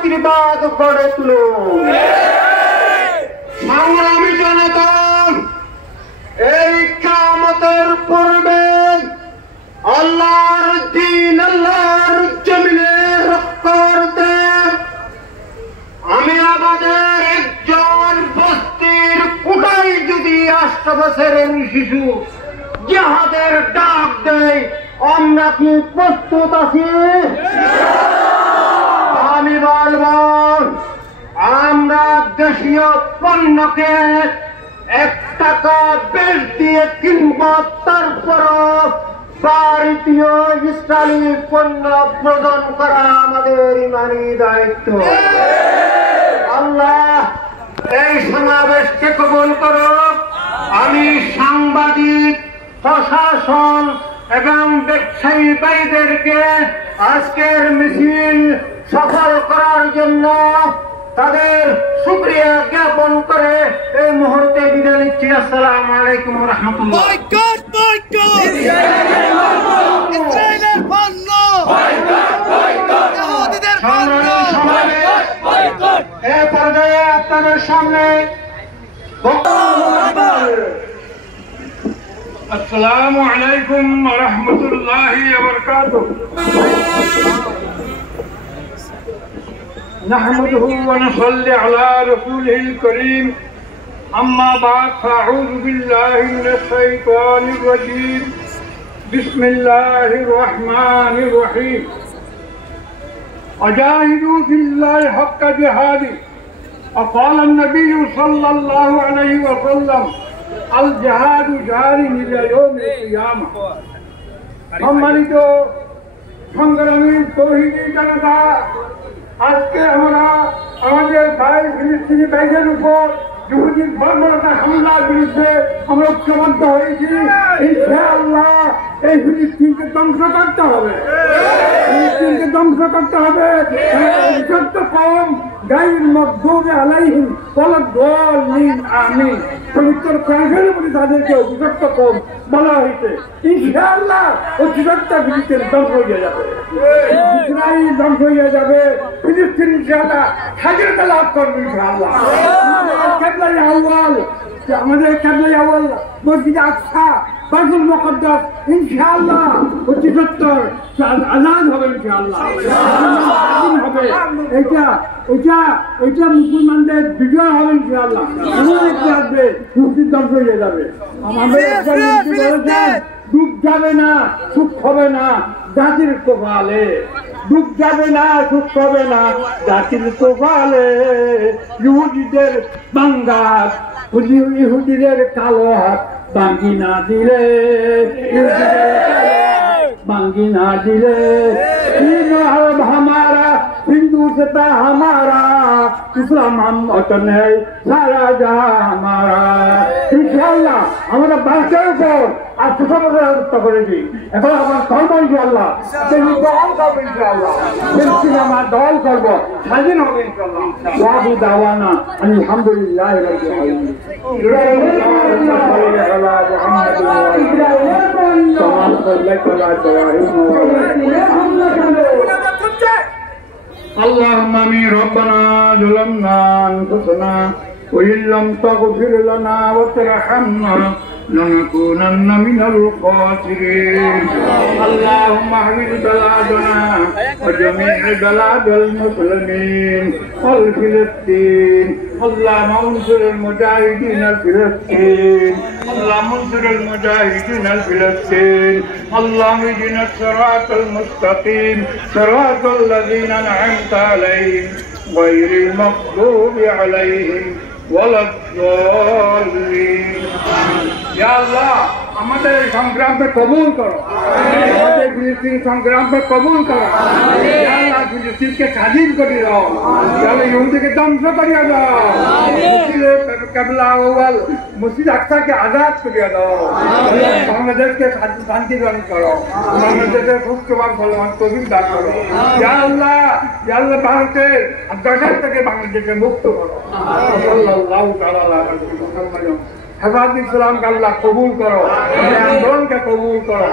জাতিবাদ গড়ে তুলুন। সংগ্রামী জনতা, এই কিয়ামতের পূর্বে আল্লাহর দ্বীন, আল্লাহর জমিনে রক্ষা করতে আমি আমাদের একজন বস্তির কোটায় যদি 8 বছরের শিশু জিহাদের ডাক দেয়, আমরা কি প্রস্তুত আছি? আমি বলব, আমরা দেশীয় পণ্যকে 1 টাকা বেশ দিয়ে কিনব, তারপরও ভারতীয় ইসরায়েলি পণ্য প্রদান করা আমাদের ইমানি দায়িত্ব। আল্লাহ এই সমাবেশকে কবুল করো। আমি সাংবাদিক, প্রশাসন এবং ব্যবসায়ী ভাইদেরকে আজকের মিছিল সফল করার জন্য তাদের শুকরিয়া জ্ঞাপন করে এই মুহূর্তে বিদায় নিচ্ছি। আসসালামু আলাইকুম ওয়া রাহমাতুল্লাহ। এই পর্যায়ে আপনাদের সামনে আসসালামু আলাইকুম ওয়া রাহমাতুল্লাহি ওয়া বারাকাতুহু। نحمده ونصلي على رسوله الكريم أما بعد فأعوذ بالله من الشيطان الرجيم بسم الله الرحمن الرحيم وجاهدوا في الله حق جهاده وقال النبي صلى الله عليه وسلم الجهاد جار إلى يوم القيامة সম্মানিত সংগ্রামী তৌহিদি জনতা, আজকে আমরা আমাদের ভাই ফিলিস্তিনি ভাইদের উপর ইহুদি বর্বরতা হামলার বিরুদ্ধে আমরা ঐক্যবদ্ধ হয়েছি। ইনশাআল্লাহ এই ফিলিস্তিনকে ধ্বংস করতে হবে, ফিলিস্তিনকে ধ্বংস করতে হবে। অভিশপ্ত কওম গায়রুল মাগদুবি আলাইহিম ওয়ালাদ-দাল্লিন আমিন। পবিত্র কোরআনের মধ্যে তাদেরকে অভিশপ্ত কওম বলা হয়েছে। ইনশাআল্লাহ অভিশপ্ত ফিলিস্তিন ধ্বংস হয়ে যাবে, ইসরায়েল ধ্বংস হয়ে যাবে, ফিলিস্তিন ইনশাআল্লাহ স্বাধীনতা লাভ করবে। ইনশাআল্লাহ আমাদের কেবলাই আউয়াল মসজিদ আকসা বাইতুল মুকদ্দাস ইনশাআল্লাহ 75 আজাদ হবে। ইনশাআল্লাহ হবে। এটা মুসলমানদের বিজয় হবে। ইনশাআল্লাহ আসবে, মুসলিম ধ্বংস হয়ে যাবে। আমাদের ডুব যাবে না, সুখ হবে না জাতির কপালে, ডুব যাবে না, সুখ হবে না জাতির কপালে। ইহুদিদের বাঙ্গাস, ইহুদিদের কালো হাত ভাঙ্গি না দিলে, भांगी ना दिले हमारा हिंदुस्ता हमारा इस्लाम हम वतन है सारा जहां हमारा इंशाल्लाह हमारा बादशाह को आज सुसमाचार करेगी এখন আমার ধর্ম ইনশাআল্লাহ সেই দল করব ইনশাআল্লাহ সিনেমা দল করব স্বাধীন হবে ইনশাআল্লাহ ওয়াবু দাওয়ানা আলহামদুলিল্লাহ রাব্বিল আলামিন اللهم آمين ربنا ظلمنا أنفسنا وإن لم تغفر لنا وترحمنا لنكونن من الخاسرين اللهم احفظ بلادنا وجميع بلاد المسلمين والفلسطين اللهم انصر المجاهدين الفلسطين اللهم انصر المجاهدين الفلسطين اللهم اهدنا الصراط المستقيم صراط الذين أنعمت عليهم غير المغضوب عليهم ولا الضالين या अल्लाह हमारे संग्राम पे कबूल करो हमारे फिलिस्तीन संग्राम पे कबूल करो या अल्लाह फिलिस्तीन के स्वाधीन कर दो या अल्लाह यहूदी के ध्वंस कर दो कबला अव्वल मस्जिद अक्सा के आजाद कर दो बांग्लादेश के शांति रंग करो बांग्लादेश के सुखवान सलमान को भी दान करो या अल्लाह भारत के दशक के बांग्लादेश के मुक्त करो सल्लल्लाहु अलैहि वसल्लम हज़रत इस्लाम का अल्लाह कबूल करो आंदोलन का कबूल करो